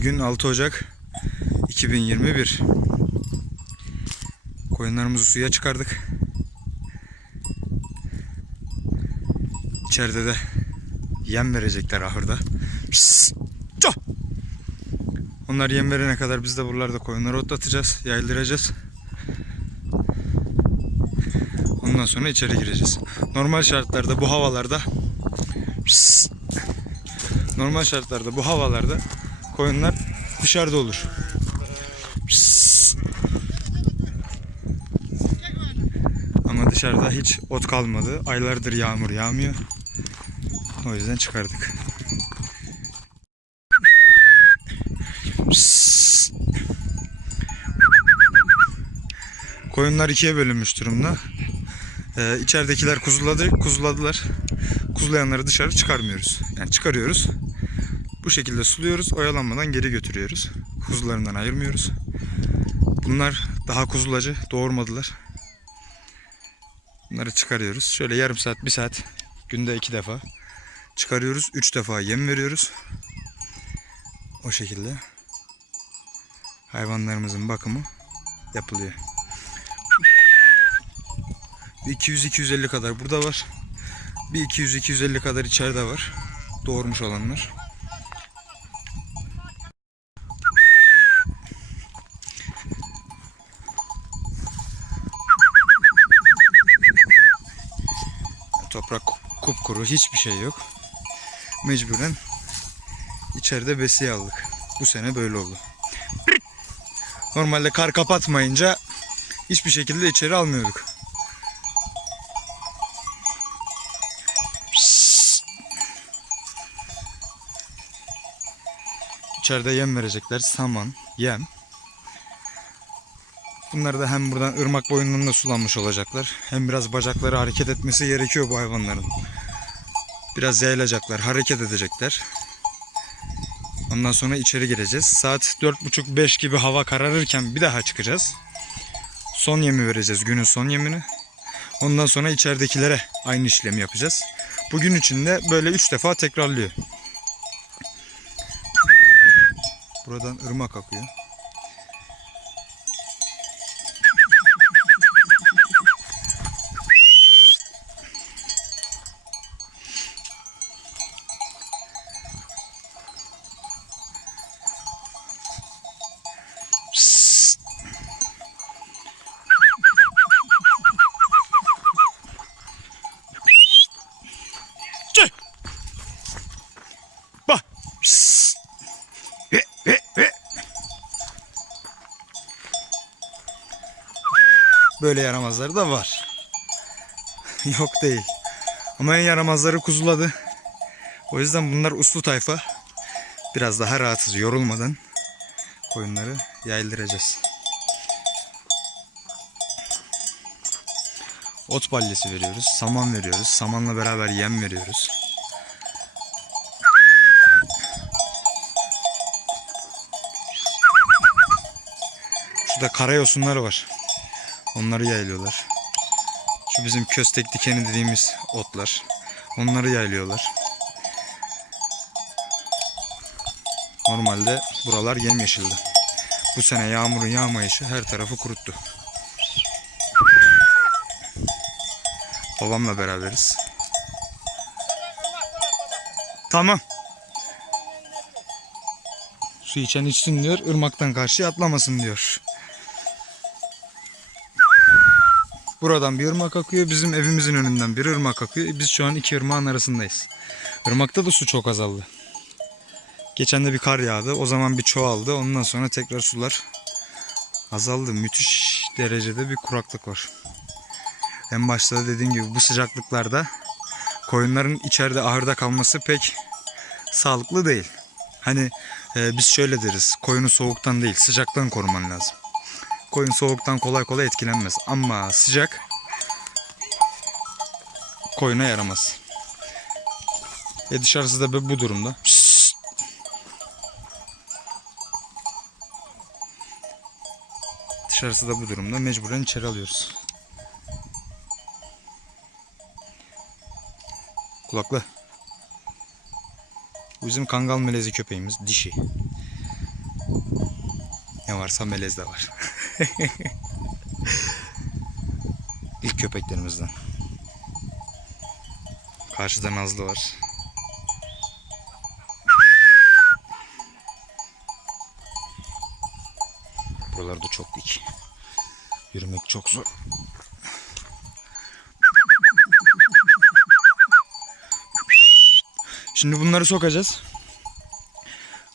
Bugün 6 Ocak 2021. Koyunlarımızı suya çıkardık. İçeride de yem verecekler ahırda. Onlar yem verene kadar biz de buralarda koyunları otlatacağız, yaydıracağız. Ondan sonra içeri gireceğiz. Normal şartlarda bu havalarda normal şartlarda bu havalarda koyunlar dışarıda olur. Ama dışarıda hiç ot kalmadı. Aylardır yağmur yağmıyor. O yüzden çıkardık. Koyunlar ikiye bölünmüş durumda. Ee, içeridekiler kuzuladı, kuzuladılar. Kuzulayanları dışarı çıkarmıyoruz. Yani çıkarıyoruz. Bu şekilde suluyoruz. Oyalanmadan geri götürüyoruz. Kuzularından ayırmıyoruz. Bunlar daha kuzulacı. Doğurmadılar. Bunları çıkarıyoruz. Şöyle yarım saat, bir saat günde iki defa çıkarıyoruz. Üç defa yem veriyoruz. O şekilde hayvanlarımızın bakımı yapılıyor. Bir 200-250 kadar burada var. Bir 200-250 kadar içeride var. Doğurmuş olanlar. Toprak kupkuru hiçbir şey yok. Mecburen içeride besiye aldık. Bu sene böyle oldu. Normalde kar kapatmayınca hiçbir şekilde içeri almıyorduk. İçeride yem verecekler. Saman, yem. Bunlar da hem buradan ırmak boyundan sulanmış olacaklar. Hem biraz bacakları hareket etmesi gerekiyor bu hayvanların. Biraz yayılacaklar, hareket edecekler. Ondan sonra içeri gireceğiz. Saat 4.30-5 gibi hava kararırken bir daha çıkacağız. Son yemi vereceğiz, günün son yemini. Ondan sonra içeridekilere aynı işlemi yapacağız. Bugün içinde böyle 3 defa tekrarlıyor. Buradan ırmak akıyor. Yaramazları da var. Yok değil. Ama en yaramazları kuzuladı. O yüzden bunlar uslu tayfa. Biraz daha rahatsız yorulmadan koyunları yaydıracağız. Ot balyası veriyoruz, saman veriyoruz, samanla beraber yem veriyoruz. Şurada karayosunları var. Onları yaylıyorlar. Şu bizim köstek dikeni dediğimiz otlar. Onları yaylıyorlar. Normalde buralar yemyeşildi. Bu sene yağmurun yağmayışı her tarafı kuruttu. Babamla beraberiz. Tamam. Su içen içsin diyor, ırmaktan karşıya atlamasın diyor. Buradan bir ırmak akıyor, bizim evimizin önünden bir ırmak akıyor. Biz şu an iki ırmağın arasındayız. Irmakta da su çok azaldı. Geçen de bir kar yağdı. O zaman bir çoğaldı. Ondan sonra tekrar sular azaldı. Müthiş derecede bir kuraklık var. En başta da dediğim gibi bu sıcaklıklarda koyunların içeride ahırda kalması pek sağlıklı değil. Hani e, biz şöyle deriz. Koyunu soğuktan değil sıcaktan koruman lazım. Koyun soğuktan kolay kolay etkilenmez. Ama sıcak koyuna yaramaz. E dışarısı da bu durumda. Dışarısı da bu durumda. Mecburen içeri alıyoruz. Kulaklı. Bu bizim kangal melezi köpeğimiz. Dişi. Ne varsa melez de var. İlk köpeklerimizden. Karşıda Nazlı var. Buralarda çok dik. Yürümek çok zor. Şimdi bunları sokacağız.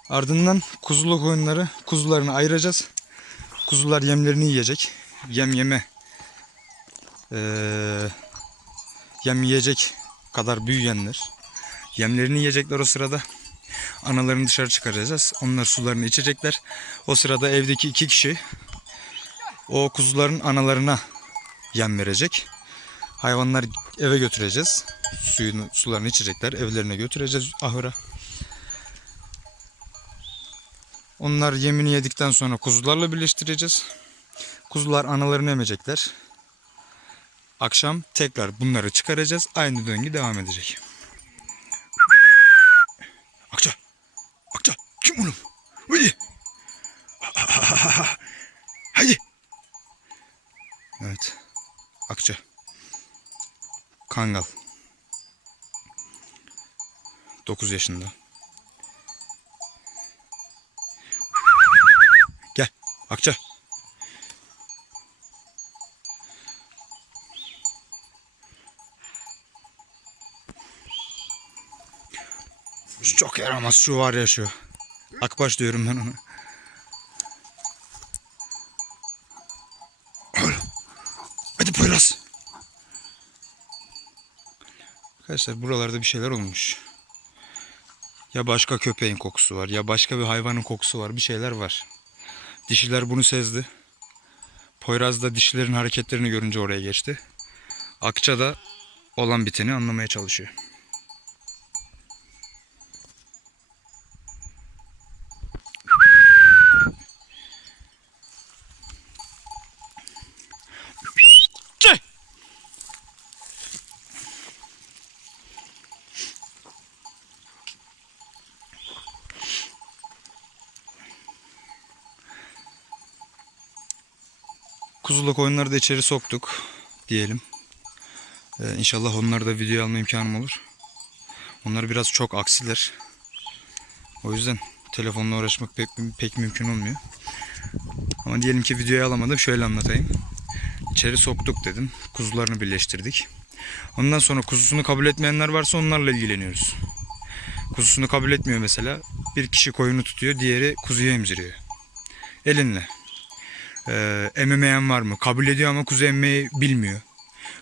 Ardından kuzulu koyunları kuzularını ayıracağız. Kuzular yemlerini yiyecek. Yem yeme eee, yem yiyecek kadar büyüyenler. Yemlerini yiyecekler o sırada. Analarını dışarı çıkaracağız. Onlar sularını içecekler. O sırada evdeki iki kişi o kuzuların analarına yem verecek. Hayvanlar eve götüreceğiz. Suyunu, sularını içecekler. Evlerine götüreceğiz ahıra. Onlar yemini yedikten sonra kuzularla birleştireceğiz. Kuzular analarını emecekler. Akşam tekrar bunları çıkaracağız. Aynı döngü devam edecek. Akça. Akça. Kim oğlum? Hadi. Hadi. Evet. Akça. Kangal. 9 yaşında. Gel. Akça. Çok yaramaz şu var ya şu. Akbaş diyorum ben ona. Hadi Poyraz. Arkadaşlar buralarda bir şeyler olmuş. Ya başka köpeğin kokusu var ya başka bir hayvanın kokusu var. Bir şeyler var. Dişiler bunu sezdi. Poyraz da dişilerin hareketlerini görünce oraya geçti. Akça da olan biteni anlamaya çalışıyor. Kuzuluk oyunları da içeri soktuk diyelim. Ee, inşallah onları da video alma imkanım olur. Onlar biraz çok aksiler. O yüzden telefonla uğraşmak pek, pek mümkün olmuyor. Ama diyelim ki videoyu alamadım. Şöyle anlatayım. İçeri soktuk dedim. Kuzularını birleştirdik. Ondan sonra kuzusunu kabul etmeyenler varsa onlarla ilgileniyoruz. Kuzusunu kabul etmiyor mesela. Bir kişi koyunu tutuyor, diğeri kuzuyu emziriyor. Elinle. Ee, ememeyen var mı? Kabul ediyor ama kuzu emmeyi bilmiyor.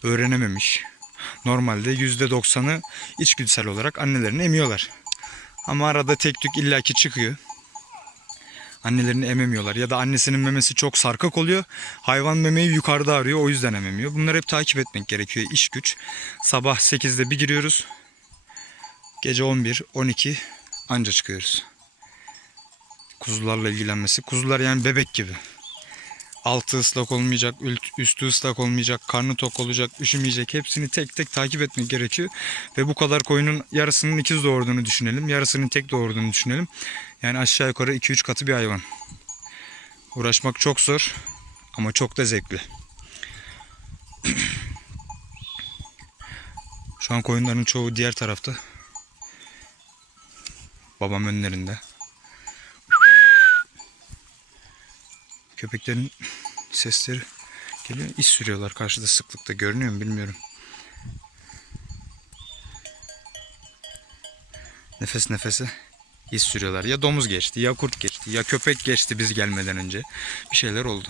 Öğrenememiş. Normalde %90'ı içgüdüsel olarak annelerini emiyorlar. Ama arada tek tük illaki çıkıyor. Annelerini ememiyorlar ya da annesinin memesi çok sarkak oluyor. Hayvan memeyi yukarıda arıyor o yüzden ememiyor. Bunları hep takip etmek gerekiyor iş güç. Sabah 8'de bir giriyoruz. Gece 11, 12 anca çıkıyoruz. Kuzularla ilgilenmesi. Kuzular yani bebek gibi. Altı ıslak olmayacak, üstü ıslak olmayacak, karnı tok olacak, üşümeyecek. Hepsini tek tek takip etmek gerekiyor. Ve bu kadar koyunun yarısının ikiz doğurduğunu düşünelim. Yarısının tek doğurduğunu düşünelim. Yani aşağı yukarı 2-3 katı bir hayvan. Uğraşmak çok zor ama çok da zevkli. Şu an koyunların çoğu diğer tarafta. Babam önlerinde. Köpeklerin sesleri geliyor. İz sürüyorlar karşıda sıklıkta. Görünüyor mu bilmiyorum. Nefes nefese iz sürüyorlar. Ya domuz geçti, ya kurt geçti, ya köpek geçti biz gelmeden önce. Bir şeyler oldu.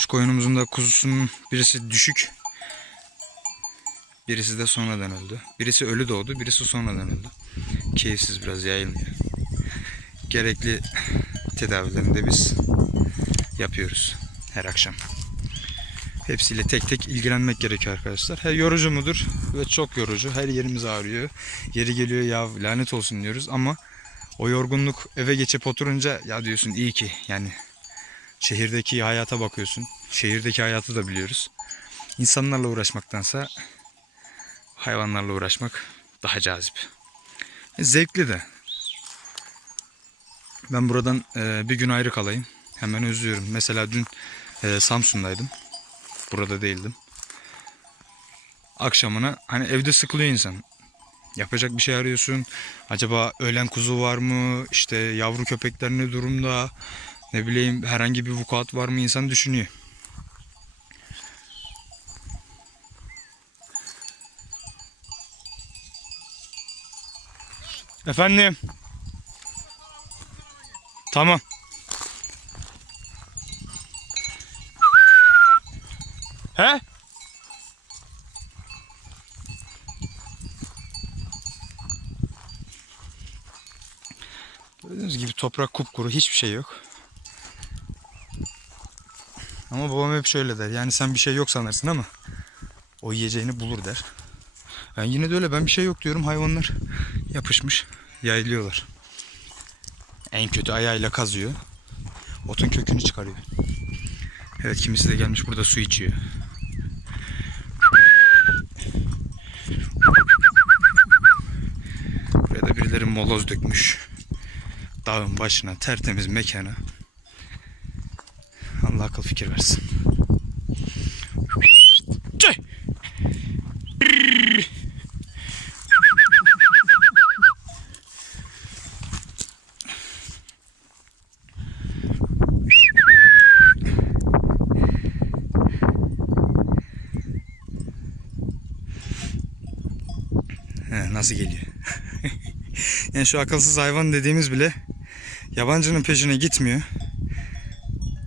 Şu koyunumuzun da kuzusunun birisi düşük. Birisi de sonradan öldü. Birisi ölü doğdu, birisi sonradan öldü. Keyifsiz biraz yayılmıyor. Gerekli tedavilerini de biz yapıyoruz her akşam. Hepsiyle tek tek ilgilenmek gerekiyor arkadaşlar. Her yorucu mudur? Ve çok yorucu. Her yerimiz ağrıyor. Yeri geliyor ya lanet olsun diyoruz ama o yorgunluk eve geçip oturunca ya diyorsun iyi ki yani şehirdeki hayata bakıyorsun. Şehirdeki hayatı da biliyoruz. İnsanlarla uğraşmaktansa hayvanlarla uğraşmak daha cazip. Zevkli de. Ben buradan e, bir gün ayrı kalayım. Hemen özlüyorum. Mesela dün e, Samsun'daydım. Burada değildim. Akşamına hani evde sıkılıyor insan. Yapacak bir şey arıyorsun. Acaba ölen kuzu var mı? İşte yavru köpekler ne durumda? Ne bileyim herhangi bir vukuat var mı? İnsan düşünüyor. Efendim. Tamam. He? Gördüğünüz gibi toprak kupkuru hiçbir şey yok. Ama babam hep şöyle der. Yani sen bir şey yok sanırsın ama o yiyeceğini bulur der. Ben yine de öyle ben bir şey yok diyorum. Hayvanlar yapışmış. Yaylıyorlar. En kötü ayağıyla kazıyor. Otun kökünü çıkarıyor. Evet kimisi de gelmiş burada su içiyor. Buraya da birileri moloz dökmüş. Dağın başına tertemiz mekana. Allah akıl fikir versin. Tüh! He, nasıl geliyor? yani şu akılsız hayvan dediğimiz bile yabancının peşine gitmiyor.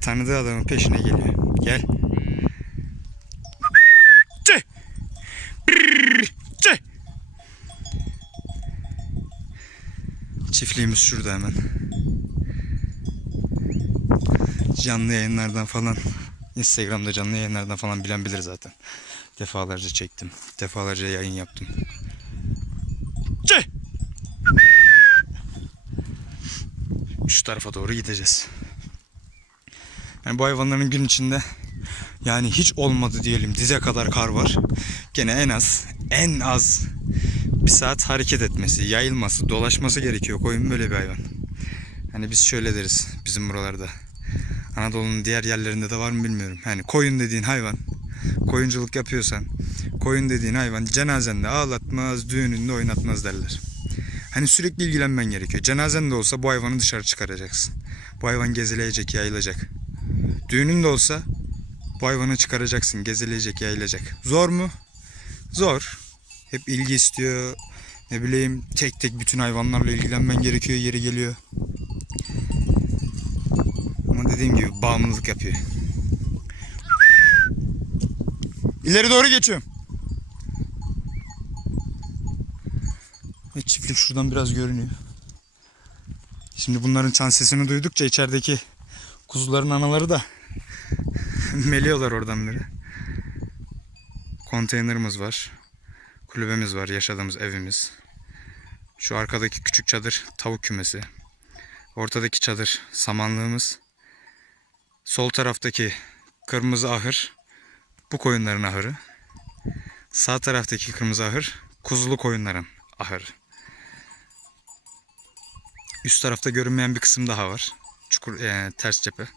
Tanıdığı adamın peşine geliyor. Gel. Çiftliğimiz şurada hemen. Canlı yayınlardan falan Instagram'da canlı yayınlardan falan bilen bilir zaten. Defalarca çektim. Defalarca yayın yaptım. Tüh! Şu tarafa doğru gideceğiz. Yani bu hayvanların gün içinde yani hiç olmadı diyelim dize kadar kar var. Gene en az en az bir saat hareket etmesi, yayılması, dolaşması gerekiyor. Koyun böyle bir hayvan. Hani biz şöyle deriz bizim buralarda. Anadolu'nun diğer yerlerinde de var mı bilmiyorum. Hani koyun dediğin hayvan, koyunculuk yapıyorsan, koyun dediğin hayvan cenazende ağlatmaz, düğününde oynatmaz derler. Hani sürekli ilgilenmen gerekiyor. Cenazen de olsa bu hayvanı dışarı çıkaracaksın. Bu hayvan gezileyecek, yayılacak. Düğünün de olsa bu hayvanı çıkaracaksın, gezileyecek, yayılacak. Zor mu? Zor. Hep ilgi istiyor. Ne bileyim tek tek bütün hayvanlarla ilgilenmen gerekiyor yeri geliyor. Ama dediğim gibi bağımlılık yapıyor. İleri doğru geçiyorum. Çiftlik şuradan biraz görünüyor. Şimdi bunların çan sesini duydukça içerideki kuzuların anaları da meliyorlar oradan beri. Konteynerimiz var. Kulübemiz var. Yaşadığımız evimiz. Şu arkadaki küçük çadır tavuk kümesi. Ortadaki çadır samanlığımız. Sol taraftaki kırmızı ahır bu koyunların ahırı. Sağ taraftaki kırmızı ahır kuzulu koyunların ahırı. Üst tarafta görünmeyen bir kısım daha var. Çukur e, ters cephe.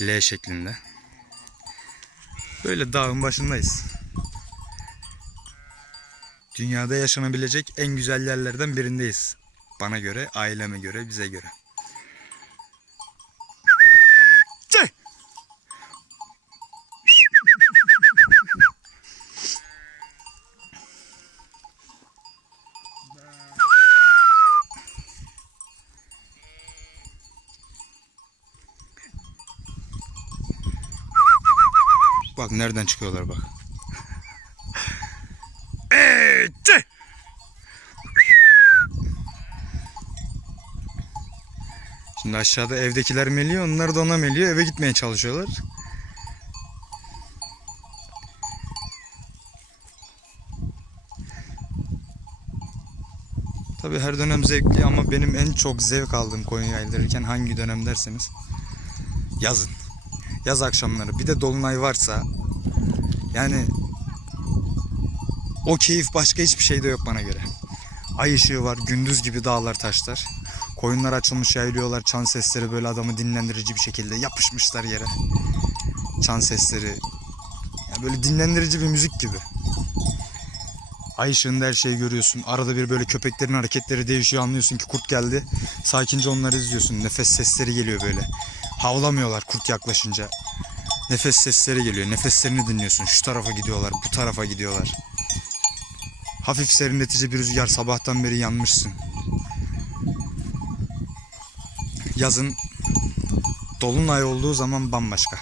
L şeklinde. Böyle dağın başındayız. Dünyada yaşanabilecek en güzel yerlerden birindeyiz. Bana göre, aileme göre, bize göre. Tüh! Bak nereden çıkıyorlar bak. Tüh! Şimdi aşağıda evdekiler meliyor, onlar da ona meliyor. Eve gitmeye çalışıyorlar. Tabi her dönem zevkli ama benim en çok zevk aldığım koyun yaydırırken hangi dönem derseniz yazın. Yaz akşamları bir de dolunay varsa yani o keyif başka hiçbir şeyde yok bana göre. Ay ışığı var, gündüz gibi dağlar taşlar. Koyunlar açılmış yayılıyorlar. Çan sesleri böyle adamı dinlendirici bir şekilde yapışmışlar yere. Çan sesleri. Yani böyle dinlendirici bir müzik gibi. Ay ışığında her şeyi görüyorsun. Arada bir böyle köpeklerin hareketleri değişiyor. Anlıyorsun ki kurt geldi. Sakince onları izliyorsun. Nefes sesleri geliyor böyle. Havlamıyorlar kurt yaklaşınca. Nefes sesleri geliyor. Nefeslerini dinliyorsun. Şu tarafa gidiyorlar, bu tarafa gidiyorlar. Hafif serinletici bir rüzgar sabahtan beri yanmışsın. Yazın dolunay olduğu zaman bambaşka.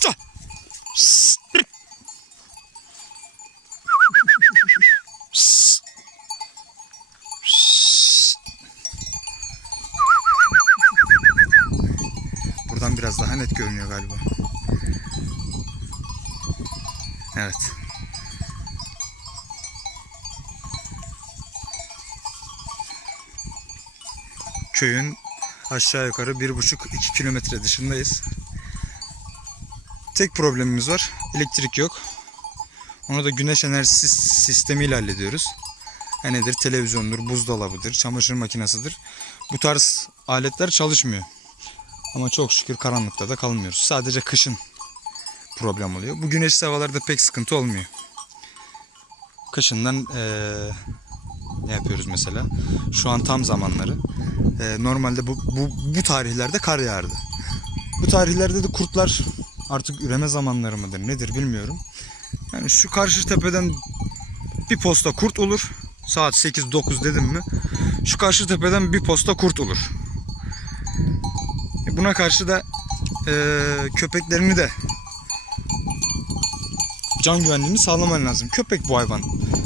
Ca! Buradan biraz daha net görünüyor galiba. Evet. Köyün aşağı yukarı bir buçuk iki kilometre dışındayız. Tek problemimiz var. Elektrik yok. Onu da güneş enerjisi sistemiyle hallediyoruz. Ha nedir? Televizyondur, buzdolabıdır, çamaşır makinesidir. Bu tarz aletler çalışmıyor. Ama çok şükür karanlıkta da kalmıyoruz. Sadece kışın problem oluyor. Bu güneşli havalarda pek sıkıntı olmuyor. Kışından eee, ne yapıyoruz mesela? Şu an tam zamanları. Eee, normalde bu, bu, bu tarihlerde kar yağardı. Bu tarihlerde de kurtlar artık üreme zamanları mıdır nedir bilmiyorum. Yani şu karşı tepeden bir posta kurt olur. Saat 8-9 dedim mi? Şu karşı tepeden bir posta kurt olur. E Buna karşı da eee, köpeklerini de can güvenliğini sağlaman lazım. Köpek bu hayvan.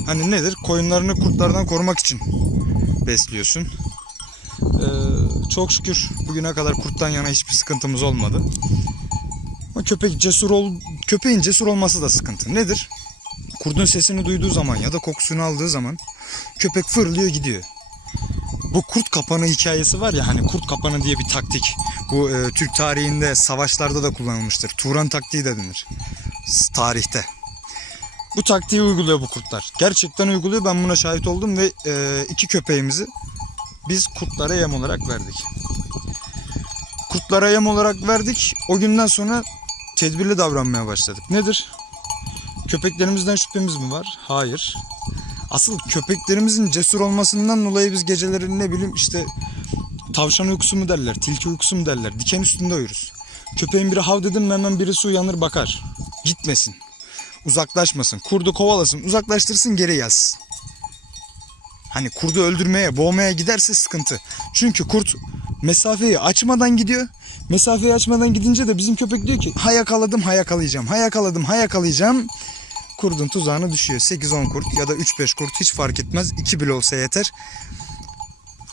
Hani nedir? Koyunlarını kurtlardan korumak için besliyorsun. Eee, çok şükür bugüne kadar kurttan yana hiçbir sıkıntımız olmadı. Ama köpek cesur ol, köpeğin cesur olması da sıkıntı. Nedir? Kurdun sesini duyduğu zaman ya da kokusunu aldığı zaman köpek fırlıyor gidiyor. Bu kurt kapanı hikayesi var ya hani kurt kapanı diye bir taktik. Bu e, Türk tarihinde savaşlarda da kullanılmıştır. Turan taktiği de denir. Tarihte. Bu taktiği uyguluyor bu kurtlar. Gerçekten uyguluyor. Ben buna şahit oldum ve e, iki köpeğimizi biz kurtlara yem olarak verdik. Kurtlara yem olarak verdik. O günden sonra tedbirli davranmaya başladık. Nedir? Köpeklerimizden şüphemiz mi var? Hayır. Asıl köpeklerimizin cesur olmasından dolayı biz geceleri ne bileyim işte tavşan uykusu mu derler, tilki uykusu mu derler. Diken üstünde uyuruz. Köpeğin biri hav dedim hemen birisi uyanır bakar. Gitmesin. Uzaklaşmasın. Kurdu kovalasın. Uzaklaştırsın geri gelsin. Hani kurdu öldürmeye, boğmaya giderse sıkıntı. Çünkü kurt mesafeyi açmadan gidiyor. Mesafeyi açmadan gidince de bizim köpek diyor ki ha yakaladım ha yakalayacağım. Ha yakaladım ha yakalayacağım. Kurdun tuzağına düşüyor. 8-10 kurt ya da 3-5 kurt hiç fark etmez. 2 bile olsa yeter.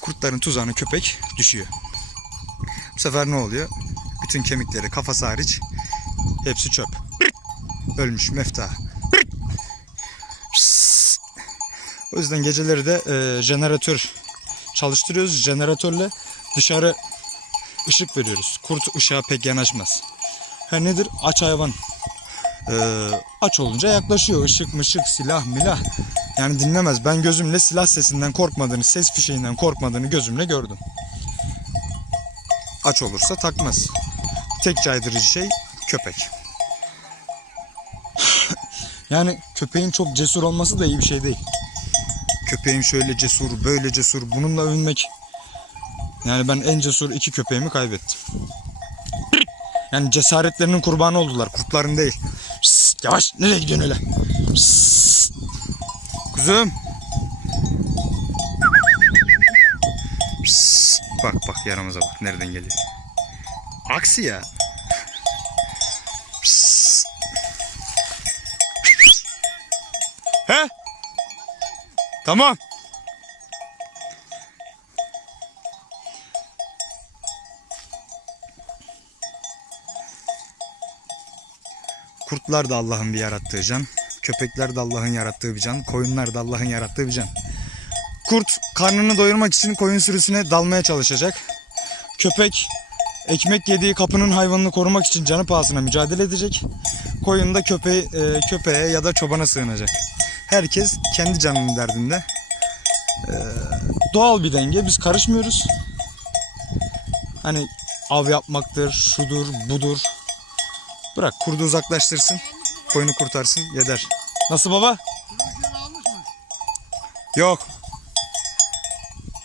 Kurtların tuzağına köpek düşüyor. Bu sefer ne oluyor? Bütün kemikleri kafası hariç hepsi çöp. Ölmüş mefta. O yüzden geceleri de e, jeneratör çalıştırıyoruz. Jeneratörle dışarı ışık veriyoruz. Kurt ışığa pek yanaşmaz. Ha nedir? Aç hayvan. Ee, aç olunca yaklaşıyor. Işık mışık, silah milah. Yani dinlemez. Ben gözümle silah sesinden korkmadığını, ses fişeğinden korkmadığını gözümle gördüm. Aç olursa takmaz. Tek caydırıcı şey köpek. Yani köpeğin çok cesur olması da iyi bir şey değil. Köpeğim şöyle cesur, böyle cesur. Bununla övünmek. Yani ben en cesur iki köpeğimi kaybettim. Yani cesaretlerinin kurbanı oldular. Kurtların değil. Psst, yavaş. Nereye gidiyorsun öyle? Psst. Kuzum. Psst. Bak bak yaramıza bak. Nereden geliyor? Aksi ya. Tamam. Kurtlar da Allah'ın bir yarattığı can. Köpekler de Allah'ın yarattığı bir can. Koyunlar da Allah'ın yarattığı bir can. Kurt karnını doyurmak için koyun sürüsüne dalmaya çalışacak. Köpek ekmek yediği kapının hayvanını korumak için canı pahasına mücadele edecek. Koyun da köpeği, e, köpeğe ya da çobana sığınacak. Herkes kendi canının derdinde. E, doğal bir denge. Biz karışmıyoruz. Hani av yapmaktır, şudur, budur. Bırak kurdu uzaklaştırsın. Koyunu kurtarsın. Yeder. Nasıl baba? Yok.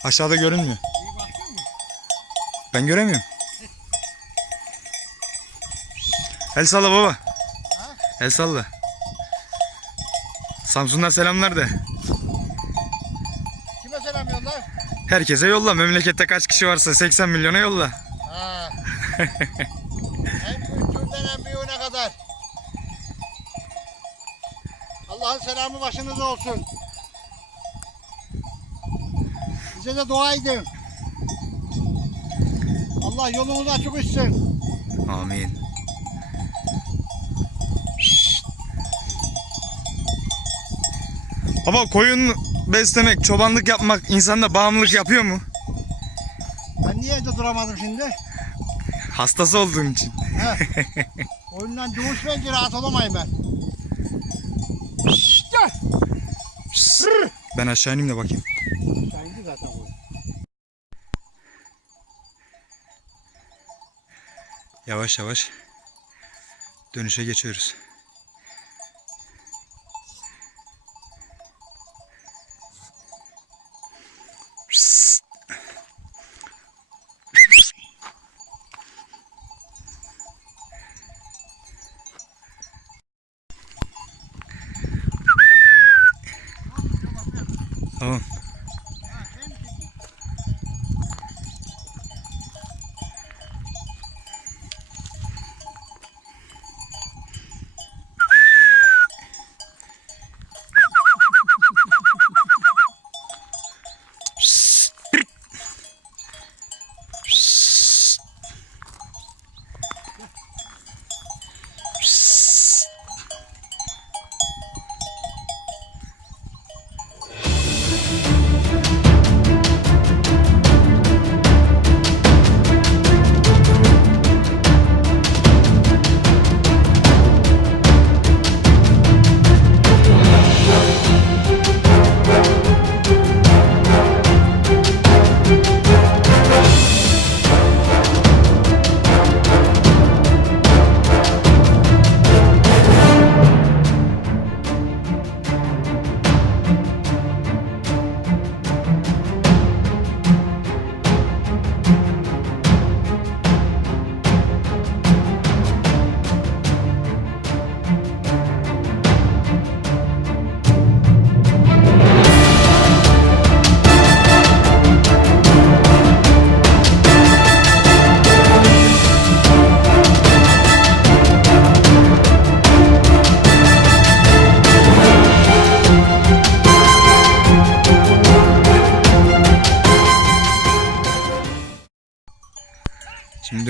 Aşağıda görünmüyor. Ben göremiyorum. El salla baba. El salla. Samsun'dan selamlar de. Kime selam yollar? Herkese yolla. Memlekette kaç kişi varsa 80 milyona yolla. Ha. en küçüğünden en büyüğüne kadar. Allah'ın selamı başınıza olsun. Bize de dua edin. Allah yolumuzu açık etsin. Amin. Baba koyun beslemek, çobanlık yapmak insanda bağımlılık yapıyor mu? Ben niye evde duramadım şimdi? Hastası olduğun için. He. Oyundan dövüşmeyince rahat olamayayım ben. Şşt, gel. Ben aşağı ineyim de bakayım. Zaten. Yavaş yavaş dönüşe geçiyoruz.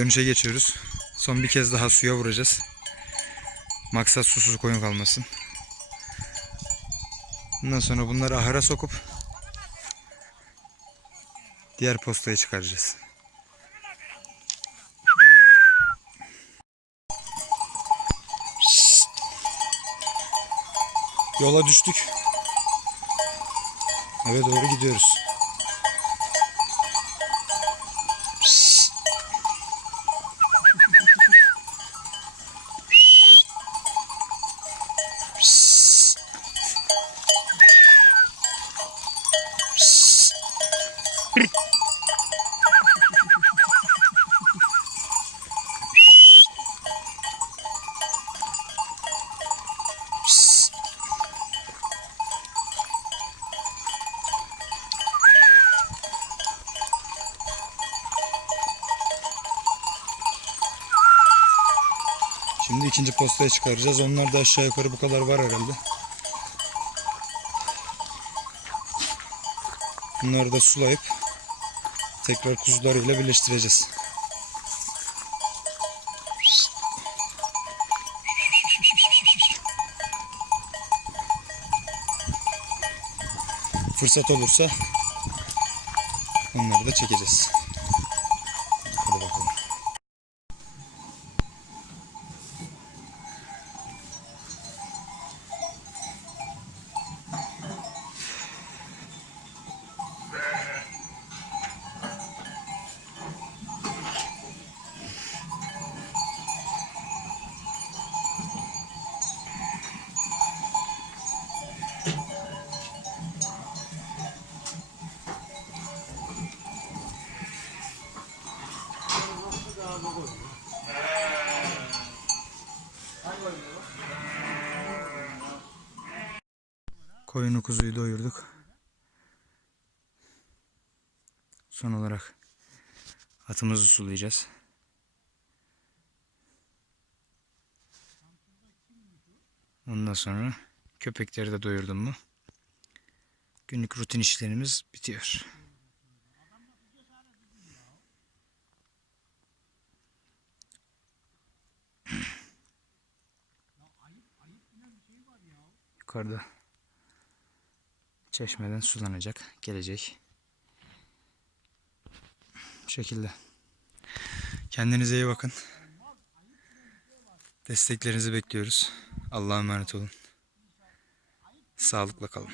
Dönüşe geçiyoruz. Son bir kez daha suya vuracağız. Maksat susuz koyun kalmasın. Bundan sonra bunları ahıra sokup diğer postaya çıkaracağız. Yola düştük. Eve doğru gidiyoruz. Şimdi ikinci postaya çıkaracağız. Onlar da aşağı yukarı bu kadar var herhalde. Bunları da sulayıp tekrar kuzularıyla birleştireceğiz. Fırsat olursa Onları da çekeceğiz. Koyunu kuzuyu doyurduk. Son olarak atımızı sulayacağız. Ondan sonra köpekleri de doyurdum mu günlük rutin işlerimiz bitiyor. Yukarıda çeşmeden sulanacak. Gelecek. Bu şekilde. Kendinize iyi bakın. Desteklerinizi bekliyoruz. Allah'a emanet olun. Sağlıkla kalın.